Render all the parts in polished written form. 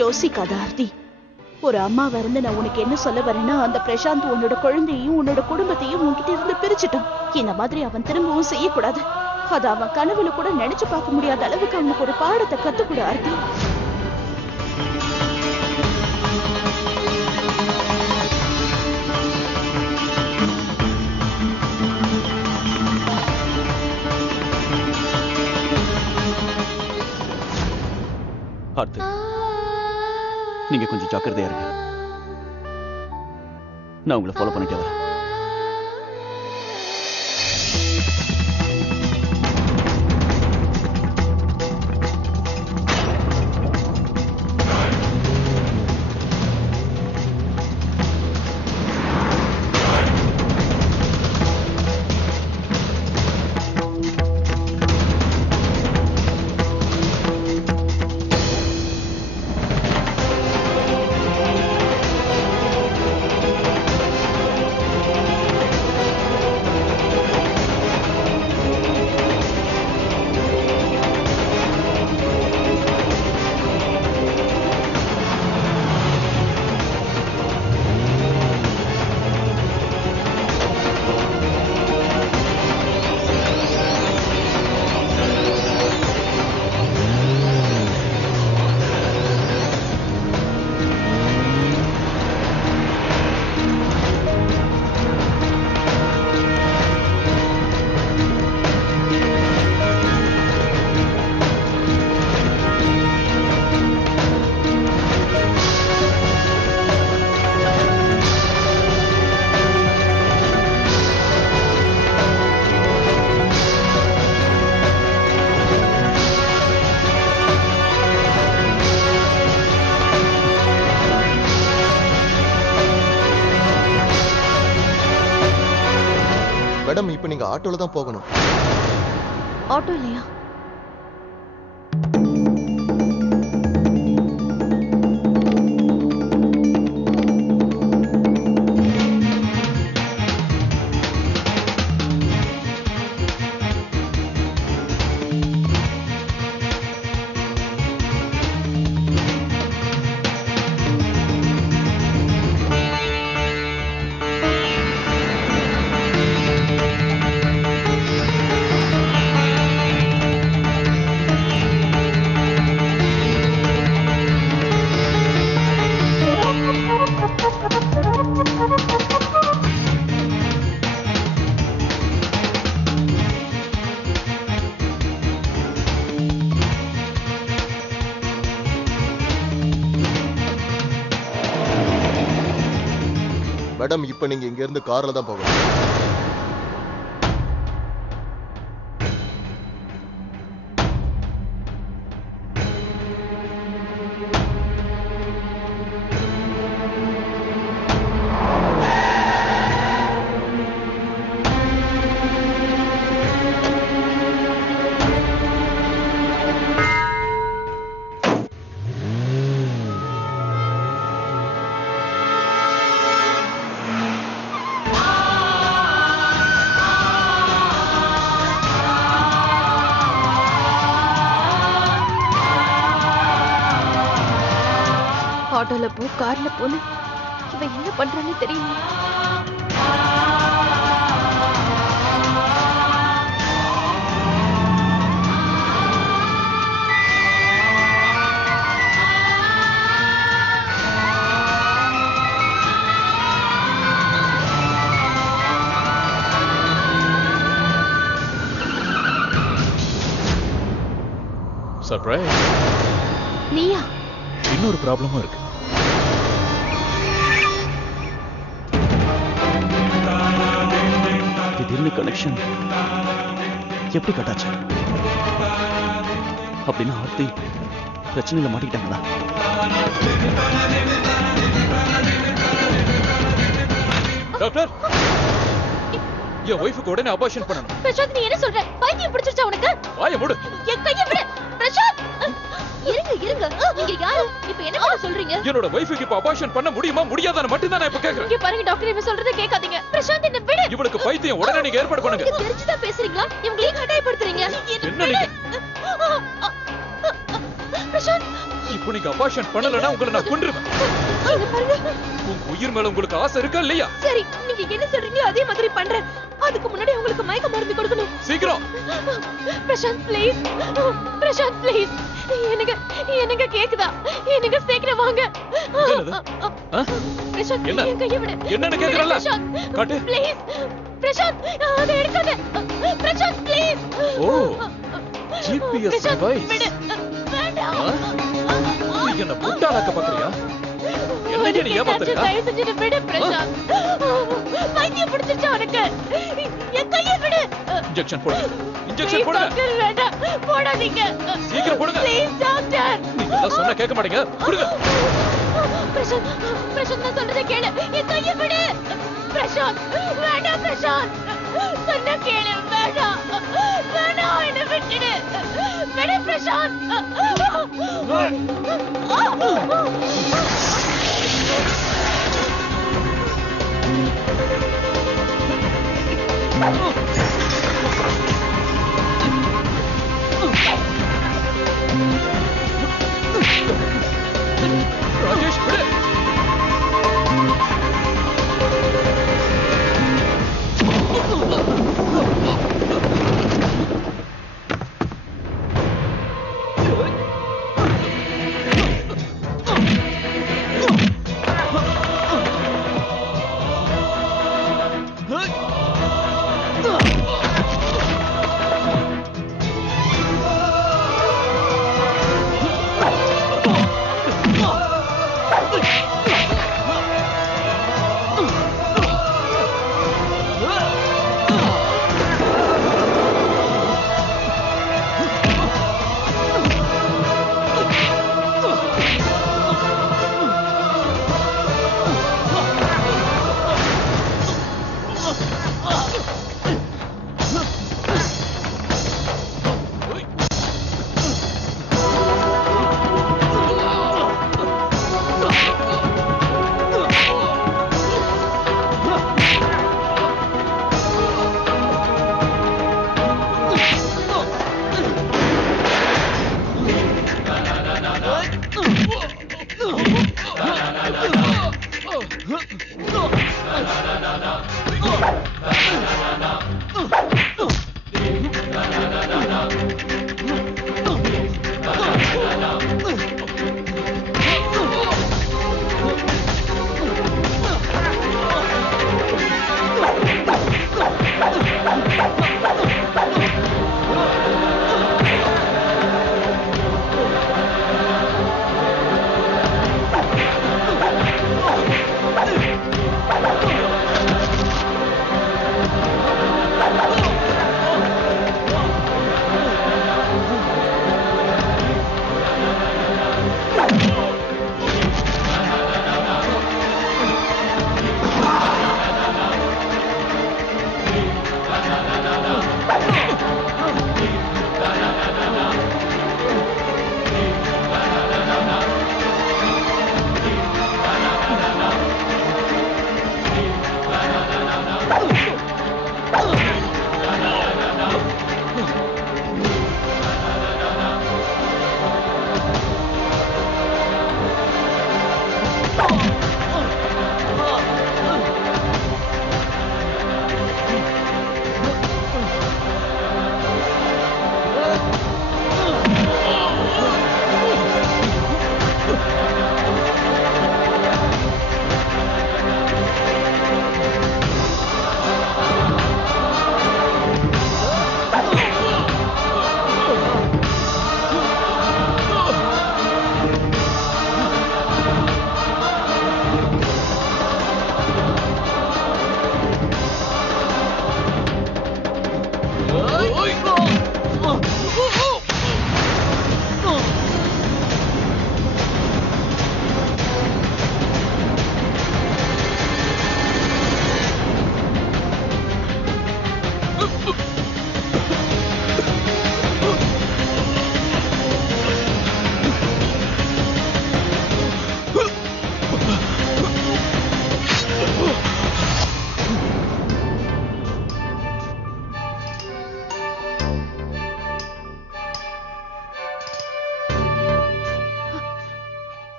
யோசிக்காத ஆர்த்தி. ஒரு அம்மாவா இருந்து நான் உனக்கு என்ன சொல்ல வரேன்னா, அந்த பிரசாந்த் உன்னோட குழந்தையையும் உன்னோட குடும்பத்தையும் உன்கிட்ட இருந்து பிரிச்சுட்டான். இந்த மாதிரி அவன் திரும்பவும் செய்யக்கூடாது. அது அவன் கனவுல கூட நினைச்சு பார்க்க முடியாத அளவுக்கு அவனுக்கு ஒரு பாடத்தை கத்துக்கூட ஆர்த்தி. ஆர்த்தி, நீங்க கொஞ்சம் ஜாக்கிரதையா இருங்க. நான் உங்களை ஃபாலோ பண்ணிட்டு வரேன். மேடம், இப்ப நீங்க ஆட்டோல தான் போகணும். ஆட்டோ இல்லையா? மேடம், இப்ப நீங்க இங்க இருந்து கார்ல தான் போகணும். ஆட்டோல போ, கார்ல போன இவன் என்ன பண்றான்னு தெரியல. சர்ப்ரைஸ். நீயா? இன்னொரு ப்ராப்ளமும் இருக்கு. திடீர்னு கனெக்ஷன் எப்படி கட்டாச்சு? அப்படின்னா ஆர்த்தி பிரச்சனையில மாட்டிக்கிட்டாங்களா? டாக்டர், என் ஒய்ஃபுக்கு உடனே அபார்ஷன் பண்ணணும். பிரசாந்த், நீ என்ன சொல்ற? பைத்தியம் பிடிச்சிருச்சா உனக்கு? வாயை மூடு. என் கையை விடு பிரசாந்த். இருங்க இருங்க, நீங்க யாரு? இப்ப என்ன பண்ண சொல்றீங்க? என்னோட ஒய்ஃபுக்கு இப்ப அபார்ஷன் பண்ண முடியுமா முடியாதான்னு மட்டும் தான் நான் இப்ப கேக்குறேன். இங்க பாருங்க டாக்டர், இவன் சொல்றதை கேட்காதீங்க. பிரசாந்த், என்ன விடு. இவளுக்கு பைத்தியம், உடனே நீங்க ஏற்பாடு பண்ணுங்க. நீங்க தெரிஞ்சுதான் பேசுறீங்களா? இவங்க ஏன் கட்டாயப்படுத்துறீங்க? என்ன நீங்க? பிரசாந்த், இப்ப இப்போ நீங்க அபார்ஷன் பண்ணலன்னா உங்களை நான் கொன்றுவேன். இங்க பாருங்க. உன் உயிர் மேல உங்களுக்கு ஆசை இருக்கா இல்லையா? சரி, நீங்க என்ன சொல்றீங்களோ அதே மாதிரி பண்றேன். அதுக்கு முன்னாடி உங்களுக்கு மயக்க மருந்து கொடுக்கணும். சீக்கிரம். பிரசாந்த் ப்ளீஸ், பிரசாந்த் ப்ளீஸ், எனக்கு கேக்குதா? எனக்கு சீக்கிரம் வாங்க. என்னது? ஆ? பிரசாந்த், என்ன? என் கையை விடு. என்னன்னு கேக்குறல்ல? பிரசாந்த், காட்டு. ப்ளீஸ். பிரசாந்த், அதை எடுக்காத. Prashanth please. Oh, GPS Prashanth, device. விடு. வேண்டாம். நீ என்ன புட்டாளாக்க பாக்குறியா? என்னைய நீ ஏமாத்துறியா? தயவு செஞ்சு விடு பிரசாந்த். பைத்தியம் பிடிச்சிருச்சு உனக்கு. என் கையை விடு. இன்ஜெக்ஷன் போடு. இன்ஜெக்ஷன் Please, போடுங்க. டாக்டர், வேண்டாம். போடாதீங்க. சீக்கிரம் போடுங்க. Please, doctor. நீங்க எல்லாம் சொன்னா கேட்க மாட்டீங்க. கொடுங்க. பிரசாந்த், பிரசாந்த், நான் சொல்றதை கேளு. என் கையை விடு. பிரசாந்த், வேண்டாம் பிரசாந்த். சொன்னா கேளு. வேண்டாம். வேண்டாம், என்னை விட்டுடு. விடு பிரசாந்த். ராஜேஷ் விடு.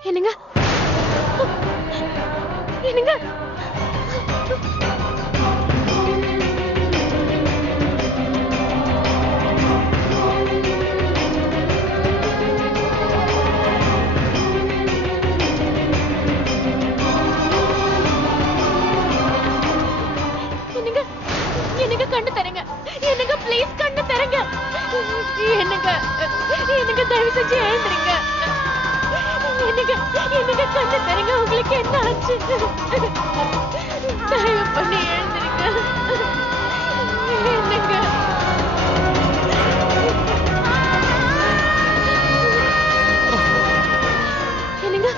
என்னங்க என்னங்க என்னங்க என்னங்க கண்ணு தரங்க என்னங்க ப்ளீஸ் கண்ணு தரங்க என்னங்க என்னங்க தயவு செஞ்சு எழுந்துருங்க என்னங்க என்னங்க கண்ணு தரங்க உங்களுக்கு என்ன ஆச்சு தயவு பண்ணி எழுந்துருங்க என்னங்க என்னங்க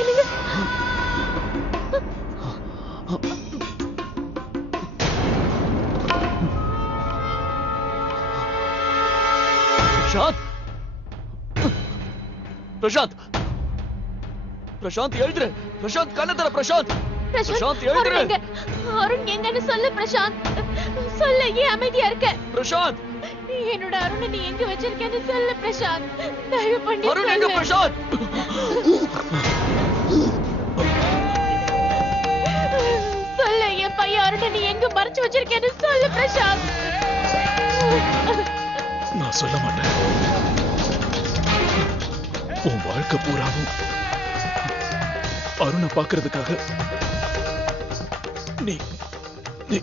என்னங்க பிரசாந்த் பிரசாந்த் பிரசாந்த் எழுதுரு பிரசாந்த் கண்ணு தர பிரசாந்த் பிரசாந்த் எழுதுரு அருண் எங்க? அருண் எங்கன்னு சொல்லு பிரசாந்த் சொல்லு ஏன் அமைதியா இருக்க பிரசாந்த் என்னோட அருணை நீ எங்க வச்சிருக்கேன்னு சொல்லு பிரசாந்த் தயவு பண்ணி அருண் எங்க சொல்லு. பிரசாந்த் சொல்லு என் பையன் அருணை நீ எங்க மறைச்சு வச்சிருக்கேன்னு சொல்லு பிரசாந்த் நான் சொல்ல மாட்டேன் உன் வாழ்க்கை பூராவும் அருணை பார்க்கிறதுக்காக நீ நீ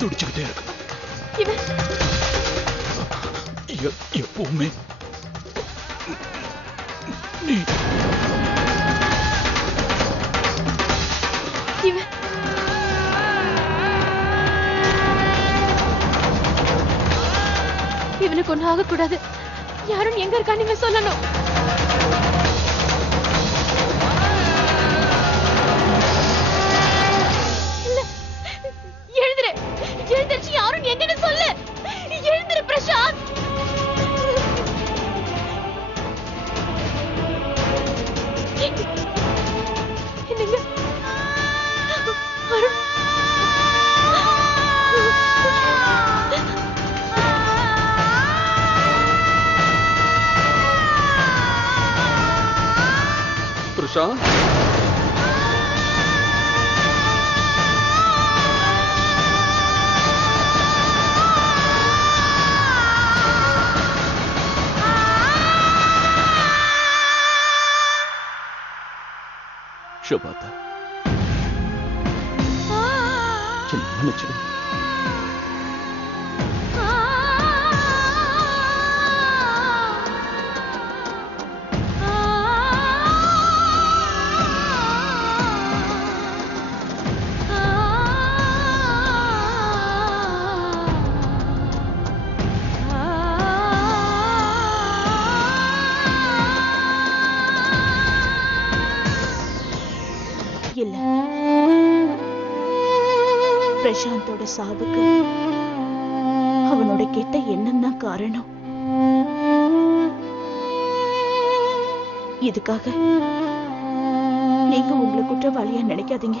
துடிச்சுக்கிட்டே இருக்கணும் இவன் எப்பவுமே நீ இவன் இவனுக்கு ஒண்ணு ஆகக்கூடாது யாரும் எங்க இருக்கா நீங்க சொல்லணும் இல்ல, எழுந்துரு எழுந்திருச்சு யாரும் எங்கன்னு சொல்லு எழுந்துரு பிரசாந்த் என்னங்க அருண் பிரசாந்த் ஷோபாத்தா என்ன மன்னிச்சிடு. இல்ல பிரசாந்தோட சாவுக்கு அவனோட கெட்ட எண்ணம் தான் காரணம். இதுக்காக நீங்க உங்களை குற்றவாளியா நினைக்காதீங்க.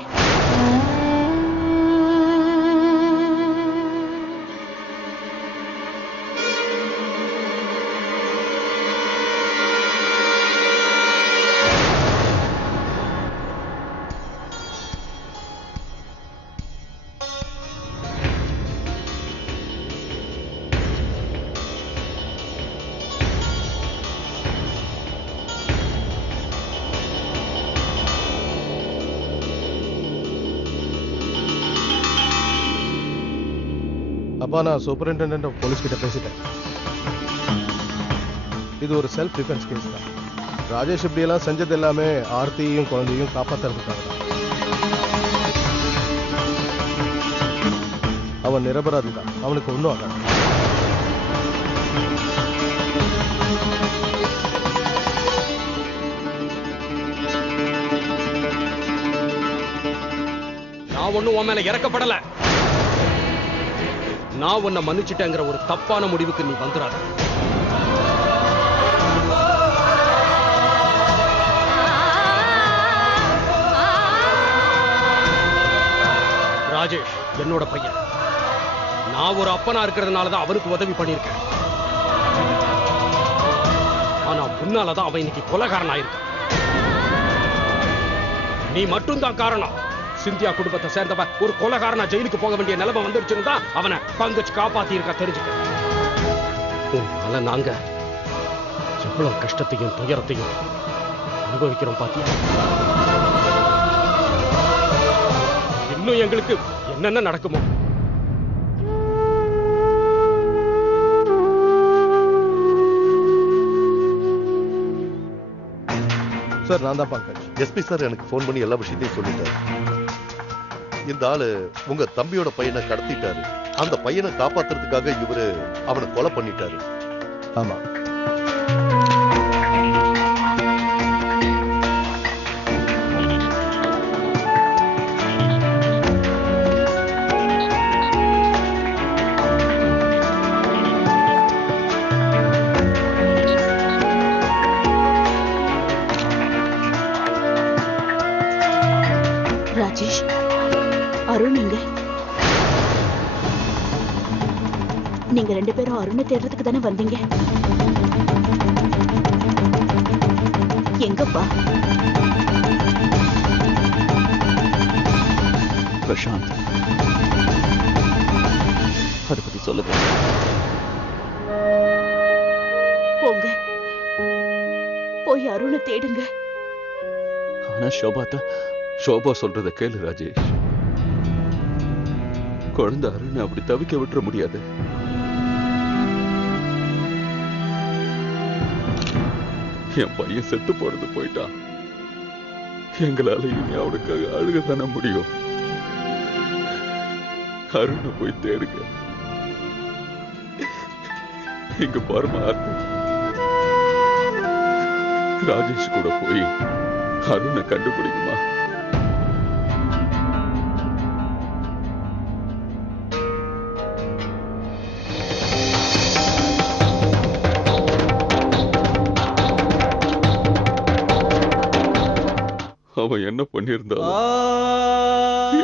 அப்பா நான் சூப்பரிண்டெண்டன்ட் ஆஃப் போலீஸ் கிட்ட பேசிட்டேன். இது ஒரு செல்ஃப் டிஃபென்ஸ் கேஸ் தான். ராஜேஷ் இப்படியெல்லாம் செஞ்சது எல்லாமே ஆர்த்தியையும் குழந்தையும் காப்பாத்துறதுக்காக தான். அவன் நிரபராதி தான், அவனுக்கு ஒன்றும் ஆகாது. நான் ஒண்ணும் உன் மேல இறக்கப்படல. நான் உன்னை மன்னிச்சுட்டேங்கிற ஒரு தப்பான முடிவுக்கு நீ வந்துடாத. ராஜேஷ் என்னோட பையன். நான் ஒரு அப்பனா இருக்கிறதுனால தான் அவனுக்கு உதவி பண்ணியிருக்கேன். ஆனா முன்னாலதான் அவன் இன்னைக்கு கொலைகாரன் ஆயிருக்கான். நீ மட்டும்தான் காரணம். சிந்தியா குடும்பத்தை சேர்ந்தவன் ஒரு கொலைகாரனா ஜெயிலுக்கு போக வேண்டிய நிலைமை வந்துருச்சுன்னு தான் அவனை பங்கச்சு காப்பாத்தி இருக்கா. தெரிஞ்சுக்க, உன்னால நாங்க எவ்வளவு கஷ்டத்தையும் துயரத்தையும் அனுபவிக்கிறோம் பாத்தியா. இன்னும் எங்களுக்கு என்னென்ன நடக்குமோ. சார், நான் தான் பங்கஜ். எஸ்பி சார் எனக்கு ஃபோன் பண்ணி எல்லா விஷயத்தையும் சொல்லிட்டாரு. இந்த ஆளு உங்க தம்பியோட பையனை கடத்திட்டாரு. அந்த பையனை காப்பாத்துறதுக்காக இவரு அவனை கொலை பண்ணிட்டாரு. ஆமா. ராஜேஷ், அருண் எங்க? நீங்க ரெண்டு பேரும் அருணை தேடுறதுக்கு தானே வந்தீங்க? எங்கப்பா? பிரசாந்த், அதை பத்தி சொல்லுங்க. போங்க, போய் அருணை தேடுங்க. ஆனா ஷோபா சொல்றத கேளு ராஜேஷ். குழந்தை அருணை அப்படி தவிக்க விட்டுற முடியாது. என் பையன் செத்து போறது போயிட்டான். எங்களால இனி அவனுக்காக அழுகதானே முடியும். அருணை போய் தேடுங்க. இங்க பாருமா, ராஜேஷ் கூட போய் அருணை கண்டுபிடிக்குமா? அவன் என்ன பண்ணியிருந்தாலும்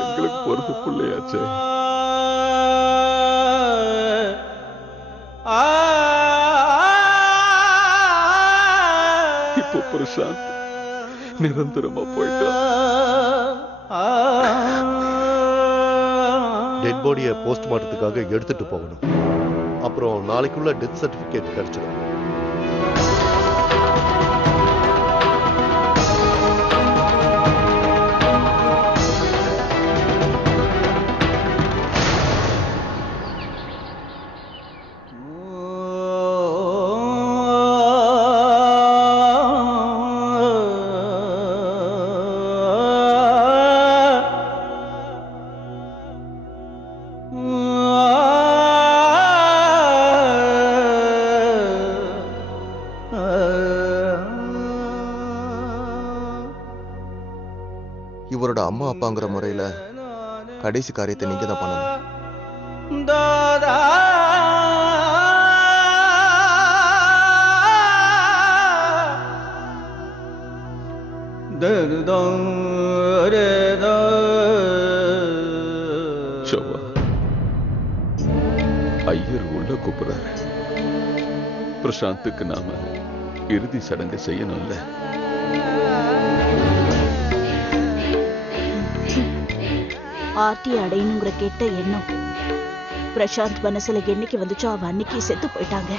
எங்களுக்கு பொறுத்த பிள்ளையாச்சே. இப்போ பிரசாந்த் நிரந்தரமா போயிட்டான். டெட் பாடியை போஸ்ட்மார்ட்டத்துக்காக எடுத்துட்டு போகணும். அப்புறம் நாளைக்குள்ள டெத் சர்டிபிகேட் கிடைச்சிடும். இவரோட அம்மா அப்பாங்கிற முறையில கடைசி காரியத்தை நீங்க தான் பண்ணணும். ஷோபா, ஐயர் உள்ள கூப்பிடுறாரு. பிரசாந்துக்கு நாம இறுதி சடங்கு செய்யணும்ல. ஆர்த்தி அடையணுங்கிற கெட்ட எண்ணம் பிரசாந்த் மனசுல என்னைக்கு வந்துச்சோ அவ அன்னைக்கு செத்து போயிட்டாங்க.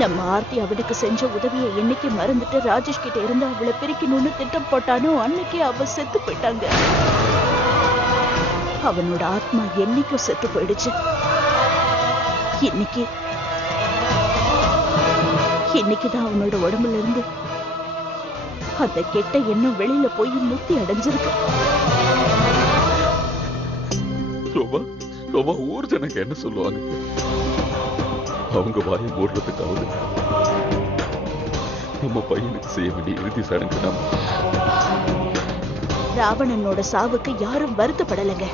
நம்ம ஆர்த்தி அவனுக்கு செஞ்ச உதவியை என்னைக்கு மறந்துட்டு ராஜேஷ் கிட்ட இருந்து அவளை பிரிக்கணும்னு திட்டம் போட்டானோ அன்னைக்கு அவ செத்து போயிட்டாங்க. அவனோட ஆத்மா என்னைக்கும் செத்து போயிடுச்சு. இன்னைக்குதான் அவனோட உடம்புல இருந்து அந்த கெட்ட எண்ணம் வெளியில போய் முக்தி அடைஞ்சிருக்கு. ஷோபா, ஊர் ஜனங்க என்ன சொல்லுவாங்க? அவங்க வாயை மூடுறதுக்காவது நம்ம பையனுக்கு செய்ய வேண்டிய இறுதி சடங்கு நம்ம. ராவணனோட சாவுக்கு யாரும் வருத்தப்படலைங்க.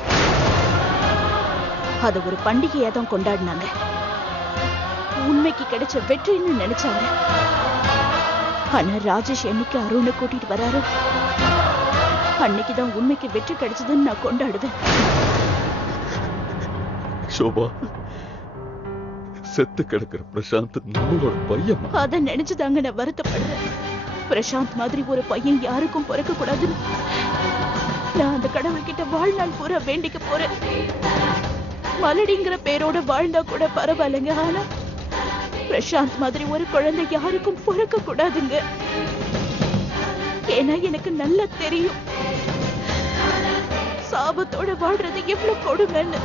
அது ஒரு பண்டிகையா தான் கொண்டாடினாங்க. உண்மைக்கு கிடைச்ச வெற்றின்னு நினைச்சாங்க. ஆனா ராஜேஷ் என்னைக்கு அருணை கூட்டிட்டு வராரு அன்னைக்குதான் உண்மைக்கு வெற்றி கிடைச்சதுன்னு நான் கொண்டாடுவேன். ஷோபா, செத்து கிடக்கிற பிரசாந்த் நம்மளோட பையன். அத நினைச்சுதாங்க நான் வருத்தப்படுறேன். பிரசாந்த் மாதிரி ஒரு பையன் யாருக்கும் பிறக்க கூடாதுன்னு நான் அந்த கடவுள்கிட்ட வாழ்நாள் பூரா வேண்டிக்க போறேன். மலடிங்கிற பேரோட வாழ்ந்தா கூட பரவாயில்லைங்க, ஆனா பிரசாந்த் மாதிரி ஒரு குழந்தை யாருக்கும் பிறக்க கூடாதுங்க. ஏன்னா எனக்கு நல்லா தெரியும் சாபத்தோட வாழ்றது எவ்வளவு கொடுமைன்னு.